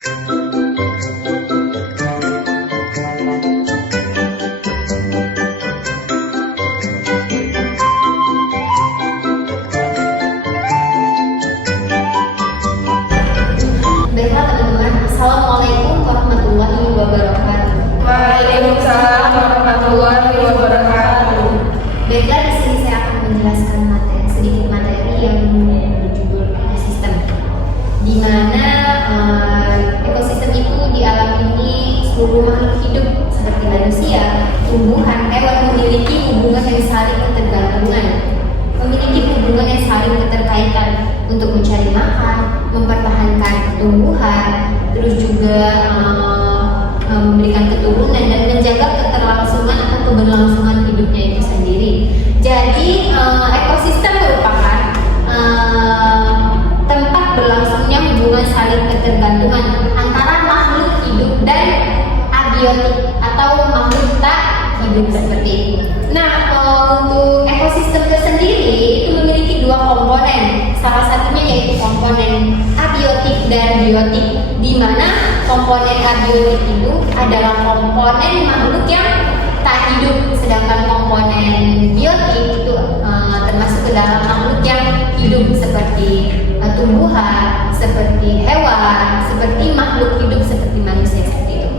Baiklah teman-teman, Assalamualaikum warahmatullahi wabarakatuh. Waalaikumsalam warahmatullahi wabarakatuh. Baiklah, di sini saya akan menjelaskan sedikit materi yang berjudul ekosistem. Di mana ekosistem itu di alam ini seluruh makhluk hidup seperti manusia, tumbuhan, hewan memiliki hubungan yang saling ketergantungan, memiliki hubungan yang saling keterkaitan untuk mencari makan, mempertahankan pertumbuhan, terus juga memberikan keturunan dan menjaga keterlangsungan atau keberlangsungan hidupnya itu sendiri. Jadi ekosistem merupakan tempat berlangsungnya hubungan saling ketergantungan antara makhluk hidup dan abiotik atau makhluk tak hidup seperti itu. Nah, untuk ekosistem itu sendiri itu memiliki dua komponen. Salah satunya yaitu komponen abiotik dan biotik, di mana komponen abiotik itu adalah komponen makhluk yang tak hidup, sedangkan komponen biotik itu termasuk ke dalam makhluk yang hidup seperti tumbuhan, seperti hewan, seperti makhluk hidup seperti manusia seperti itu.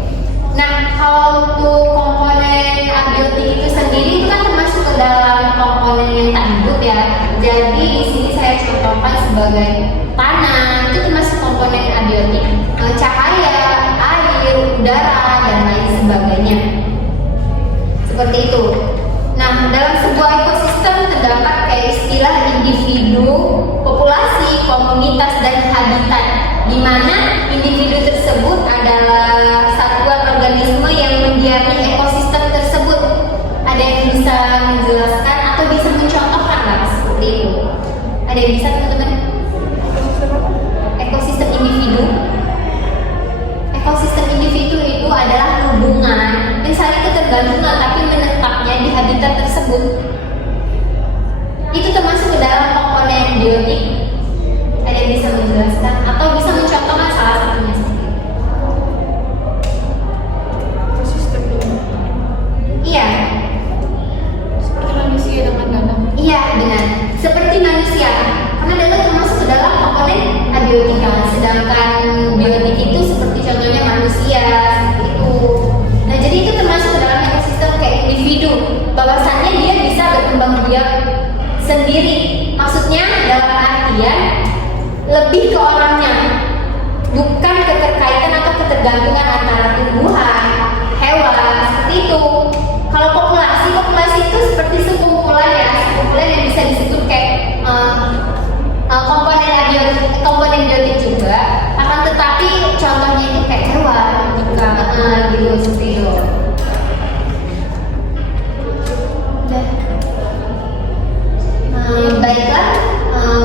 Nah, kalau untuk komponen abiotik itu sendiri itu kan termasuk ke dalam komponen yang tak hidup ya. Jadi di sini saya contohkan sebagai tanah, itu termasuk komponen abiotik, cahaya, air, udara dan lain sebagainya. Seperti itu. Nah, dalam sebuah ekosistem terdapat kayak istilah individu, populasi, komunitas dan habitat, di mana individu tersebut adalah satuan organisme yang mendiami ekosistem tersebut. Ada yang bisa menjelaskan atau bisa mencontohkan lah seperti itu? Ada yang bisa teman-teman? Ekosistem individu. Ekosistem individu itu adalah hubungan yang saling ketergantungan tapi menetapnya di habitat tersebut. Itu termasuk ke dalam komponen biotik. Ada yang bisa menjelaskan atau bisa mencontohkan salah satunya? Ekosistem Iya. seperti manusia dengan danau. Iya, benar. Seperti manusia, karena danau termasuk ke dalam komponen abiotika, sedangkan biotik itu seperti contohnya manusia, seperti itu. Nah, jadi itu termasuk ke dalam ekosistem kayak individu, bahwasannya dia bisa berkembang biak sendiri. Maksudnya dalam artian lebih ke orangnya, bukan keterkaitan atau ketergantungan antara tumbuhan, hewan, seperti itu. Kalau populasi itu seperti sekumpulan ya, sekumpulan yang bisa disebut kayak komponen biotik juga. Akan tetapi contohnya itu kayak hewan, jika gitu seperti itu. Udah. Baiklah,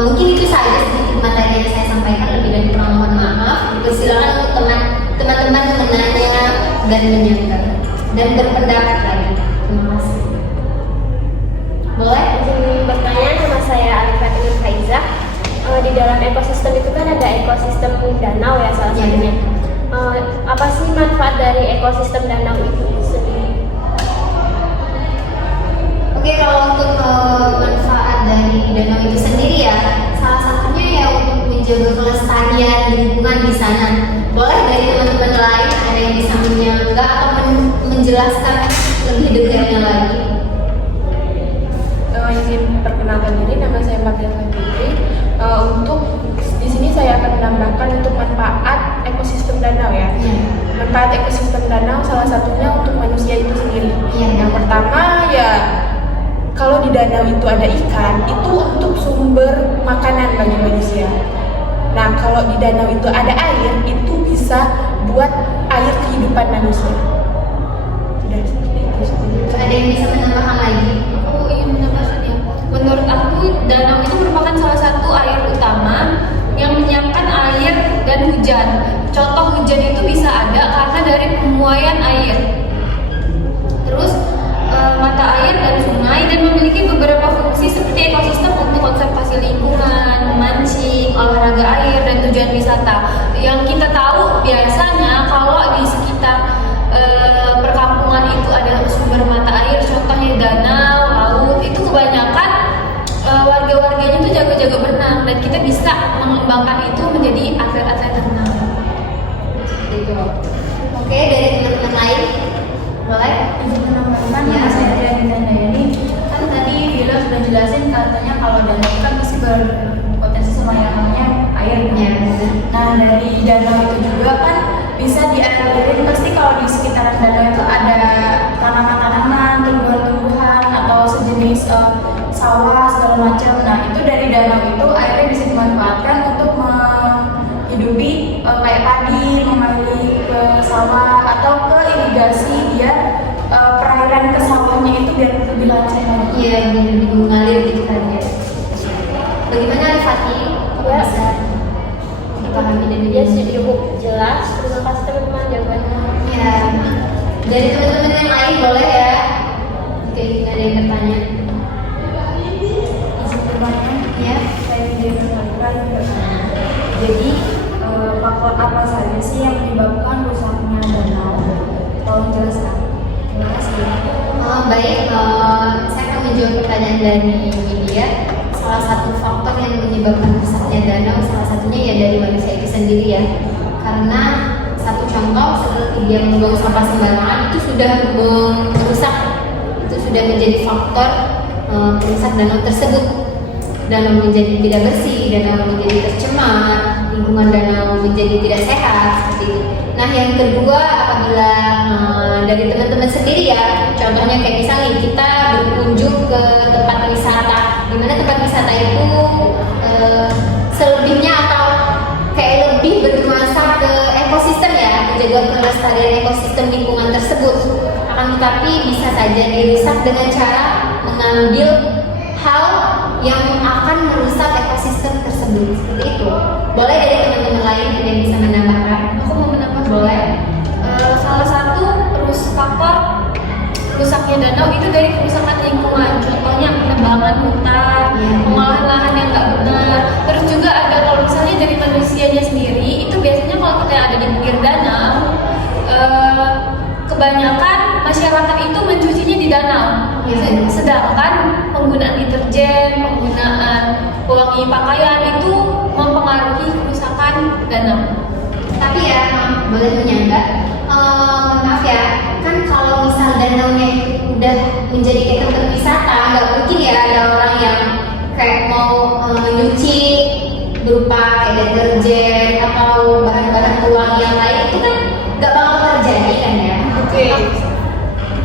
mungkin itu saja sedikit materi yang saya sampaikan. Lebih dan kurang mohon maaf. Silakan untuk teman-teman menanya dan menyanggah dan berpendapat lagi. Terima kasih. Boleh? Izin bertanya, nama saya Alifatin Faiza. Di dalam ekosistem itu kan ada ekosistem danau ya salah satunya. Apa sih manfaat dari ekosistem danau itu sendiri? Oke, kalau untuk manfaat dari danau itu sendiri ya, salah satunya ya untuk menjaga kelestarian lingkungan di sana. Boleh dari teman-teman lain ada yang bisa menyanggah atau menjelaskan lebih detailnya lagi? Izin perkenalkan diri, nama saya Mardiana Fitri. Untuk di sini saya akan menambahkan untuk manfaat ekosistem danau ya. Manfaat ekosistem danau salah satunya untuk manusia itu sendiri. Yang pertama ya, kalau di danau itu ada ikan, itu untuk sumber makanan bagi manusia. Nah, kalau di danau itu ada air, itu bisa buat air kehidupan manusia. Sudah seperti itu. Ada yang bisa menambahkan lagi? Aku ingin menambahkan ya. Menurut aku, danau itu merupakan salah satu air utama yang menyiapkan air dan hujan. Contoh hujan itu bisa ada karena dari pemuaian air. Terus mata air dan sungai, dan memiliki beberapa fungsi seperti ekosistem untuk konservasi lingkungan, memancing, olahraga air, dan tujuan wisata. Yang kita tahu biasa itu. Oke, dari teman-teman lain boleh? Untuk menambahkan Ya. saya Triani Dandayani, kan tadi Bila sudah jelasin katanya kalau danau kan pasti berpotensi sama yang namanya air kan? Ya. Nah dari danau itu juga kan bisa dialirin, pasti kalau di sekitaran danau itu ada tanaman-tanaman, tumbuhan-tumbuhan atau sejenis sawah segala macam. Nah itu dari danau itu airnya bisa dimanfaatkan untuk menghidupi kayak padi, mengairi ke sawah atau ke irigasi biar perairan ke sawahnya itu biar lebih lancar lagi. Iya, lebih mengalir gitu kan ya. Bagaimana Fatih? Ya. Bisa dipahami dan Dia cukup jelas. Terima kasih teman-teman jawabannya. Ya, dari teman-teman yang lain boleh ya. Jika ingin ada yang bertanya. Izin bertanya, Ya. saya tidak bertanya. Jadi faktor apa saja sih yang menyebabkan rusaknya danau? Tolong jelaskan. Terima kasih. Baik, saya akan menjawab pertanyaan dari media. Salah satu faktor yang menyebabkan rusaknya danau, salah satunya ya dari manusia itu sendiri ya. Karena satu contoh seperti dia membuang sampah sembarangan itu sudah merusak, itu sudah menjadi faktor perusak danau tersebut. Danau menjadi tidak bersih, danau menjadi tercemar, lingkungan danau menjadi tidak sehat seperti itu. Nah yang kedua apabila dari teman-teman sendiri ya, contohnya kayak misalnya kita berkunjung ke tempat wisata, di mana tempat wisata itu selebihnya atau kayak lebih bernuansa ke ekosistem ya, menjaga kelestarian ekosistem lingkungan tersebut. Akan tetapi bisa saja dirusak dengan cara mengambil hal yang akan merusak ekosistem tersebut seperti itu. Boleh dari teman-teman lain yang bisa menambahkan? Aku mau menambah. Boleh. Salah satu faktor rusaknya danau itu dari kerusakan lingkungan. Contohnya penebangan hutan, pengolahan lahan yang nggak benar. Terus juga ada kalau misalnya dari manusianya sendiri, itu biasanya kalau kita ada di pinggir danau, kebanyakan masyarakat itu mencucinya di danau. Sedangkan penggunaan deterjen, penggunaan pewangi pakaian itu mempengaruhi kerusakan danau. Tapi ya, boleh menyangga. Maaf ya, kan kalau misal danaunya itu udah menjadi kayak tempat wisata, nggak mungkin ya ada orang yang kayak mau menyuci berupa kayak deterjen atau bahan-bahan pewangi yang lain, itu kan nggak bakal terjadi kan ya. Oke.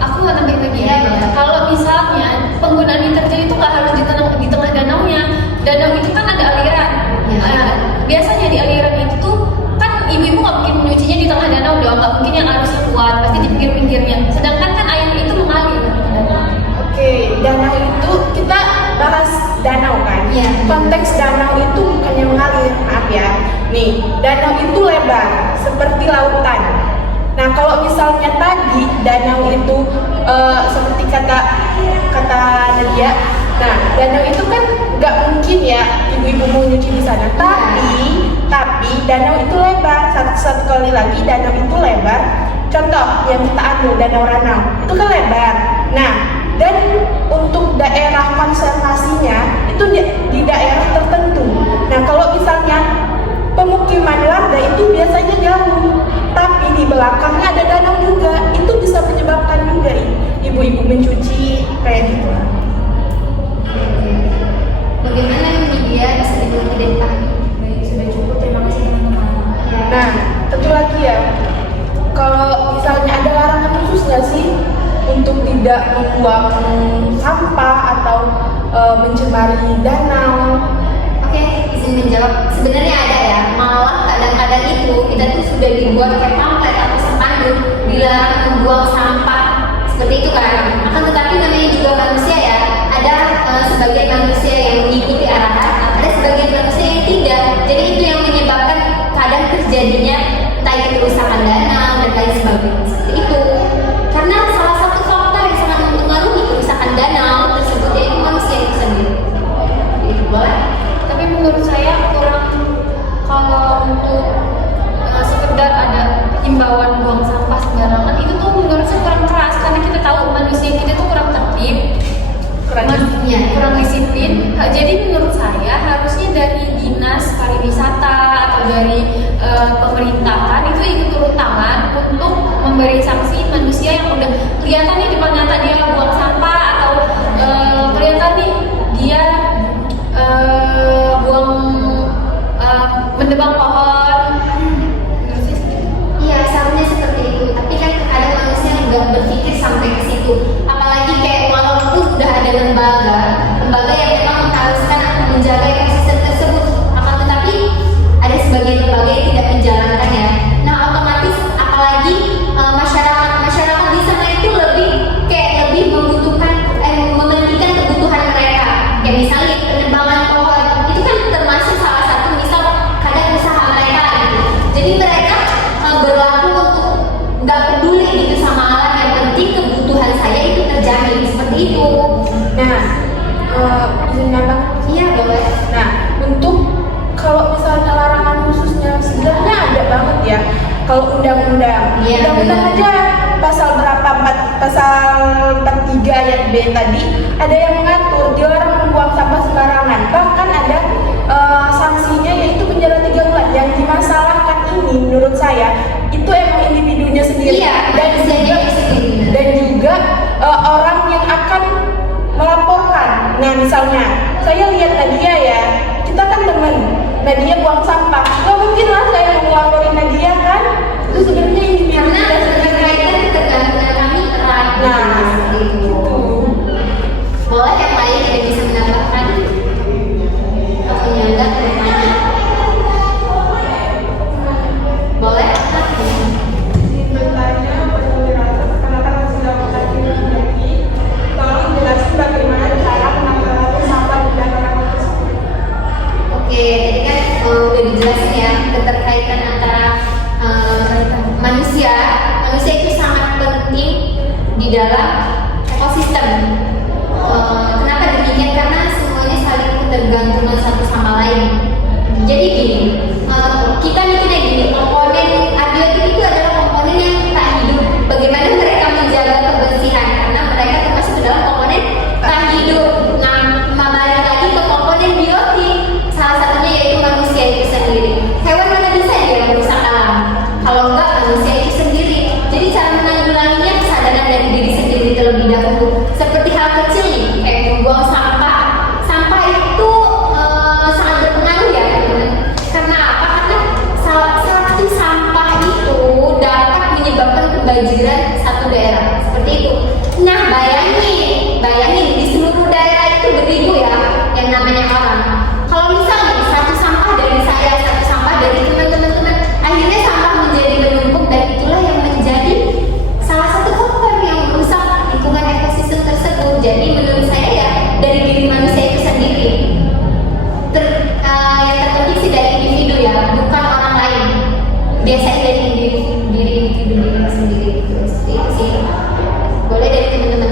Aku mau tambahin lagi Iya, ya. boleh. Kalau misalnya penggunaan deterjen itu nggak harus di tengah danaunya. Danau itu kan ada aliran. Iya. Biasanya di aliran itu tuh kan ibu-ibu nggak mungkin menyucinya di tengah danau dong. Nggak mungkin yang arusnya kuat, pasti di pinggir-pinggirnya. Sedangkan kan air itu mengalir ke danau. Oke, danau itu kita bahas danau kan? Iya. Konteks danau itu bukannya mengalir, maaf ya. Nih, danau itu lebar seperti lautan. Nah, kalau misalnya tadi danau itu seperti kata Nadia, nah danau itu kan nggak mungkin ya ibu-ibu mau nyuci di sana. Tapi danau itu lebar. Satu kali lagi danau itu lebar. Contoh yang kita ambil Danau Ranau itu kan lebar. Nah, dan untuk daerah konservasinya itu di daerah tertentu. Nah, kalau misalnya pemukiman warga itu biasanya jauh, tapi di belakangnya ada danau juga, itu bisa menyebabkan juga ibu-ibu mencuci kayak gitu. Bagaimana media bisa dimengerti dan dipahami? Baik, sudah cukup. Terima kasih teman-teman. Nah, tentu lagi ya, kalau misalnya ada larangan khusus nggak sih untuk tidak membuang sampah atau mencemari danau? Oke, izin menjawab. Sebenarnya ada ya, malah kadang-kadang itu kita tuh sudah dibuat kayak pamflet atau spanduk dilarang membuang sampah seperti itu kan. Akan tetapi namanya juga manusia ya. Ada sebagian manusia yang mengikuti arahan, ada sebagian manusia yang tidak. Jadi itu yang menyebabkan kadang terjadinya entah itu kerusakan danau dan lain sebagainya seperti itu. Karena salah satu faktor yang sangat mempengaruhi kerusakan danau tersebut yaitu manusia itu sendiri. Itu boleh. Tapi menurut saya kurang, kalau untuk sekedar ada himbauan buang sampah sembarangan itu tuh menurut saya kurang keras, karena kita tahu manusia kita tuh kurang tertib, kurang disiplin. Jadi menurut saya harusnya dari dinas pariwisata atau dari pemerintahan itu ikut turun tangan memberi sanksi manusia yang udah kelihatan nih di depan mata dia buang sampah atau kelihatan nih dia mendebang pohon. Iya, seharusnya seperti itu. Tapi kan kadang manusia nggak berpikir sampai ke situ. Apalagi kayak walaupun udah ada lembaga yang memang mengharuskan menjaga ekosistem tersebut, akan tetapi ada sebagian lembaga yang tidak menjalankan ya. Nah, otomatis apalagi masyarakat di sana itu lebih membutuhkan mementingkan kebutuhan mereka. Kayak misalnya penebangan pohon itu kan termasuk salah satu misal kadang usaha mereka gitu. Jadi mereka berlaku untuk nggak peduli gitu sama alam, yang penting kebutuhan saya itu terjamin seperti itu. Nah, izin nambah. Iya boleh. Nah, untuk kalau misalnya larangan khususnya sebenarnya ada banget ya. Kalau undang-undang, Iya, undang-undang benar. aja pasal berapa? Pasal 43 ayat B tadi ada yang mengatur dilarang membuang sampah sembarangan. Bahkan ada sanksinya yaitu penjara 3 bulan. Yang dimasalahkan ini menurut saya itu emang individunya sendiri Iya, manusianya itu sendiri. dan juga orang yang akan melaporkan. Nah, misalnya saya lihat Nadia ya, kita kan temen, Nadia buang sampah, gak mungkin lah saya mau ngelaporin Nadia kan. Itu sebenarnya individu Karena kita sendiri. berkaitan ketergantungan kami erat. Nah, seperti itu. Boleh yang lain tidak bisa menambahkan atau penyangga teman-teman? Boleh? Bertanya penjelasan perkenalkan sudah mengkaji lagi. Tolong jelasin bagaimana cara penanggulangan sampah di daerah tersebut. Oke, tadi kan udah dijelasin ya keterkaitan antara manusia itu sangat penting di dalam ekosistem. Kenapa demikian? Karena semuanya saling ketergantungan satu sama lain. Jadi gini, kita mikirnya gini, komponen abiotik itu adalah komponen yang tak hidup. Bagaimana mereka menjaga kebersihan? Karena mereka termasuk dalam komponen tak hidup. Nah, balik lagi ke komponen biotik. Salah satunya yaitu manusia itu sendiri. Hewan mana bisa dia merusak alam? Kalau enggak, manusia itu sendiri. Jadi cara menanggulanginya kesadaran dari diri sendiri terlebih dahulu. Seperti hal kecil nih, kayak membuang sampah. Sampah itu sangat berpengaruh ya, teman-teman. Karena apa? Karena satu sampah itu dapat menyebabkan kebanjiran satu daerah. Seperti itu. Nah, bayangin di seluruh daerah itu beribu ya, yang namanya orang. Kalau misalnya satu sampah dari saya, satu sampah dari teman-teman, akhirnya sampah menjadi menumpuk dan itulah yang menjadi salah satu faktor yang merusak lingkungan ekosistem tersebut. Jadi menurut saya ya dari diri manusia itu sendiri. Yang terpenting sih dari individu ya, bukan orang lain. Biasanya dari diri individu sendiri gitu. Seperti itu sih. Boleh dari teman-teman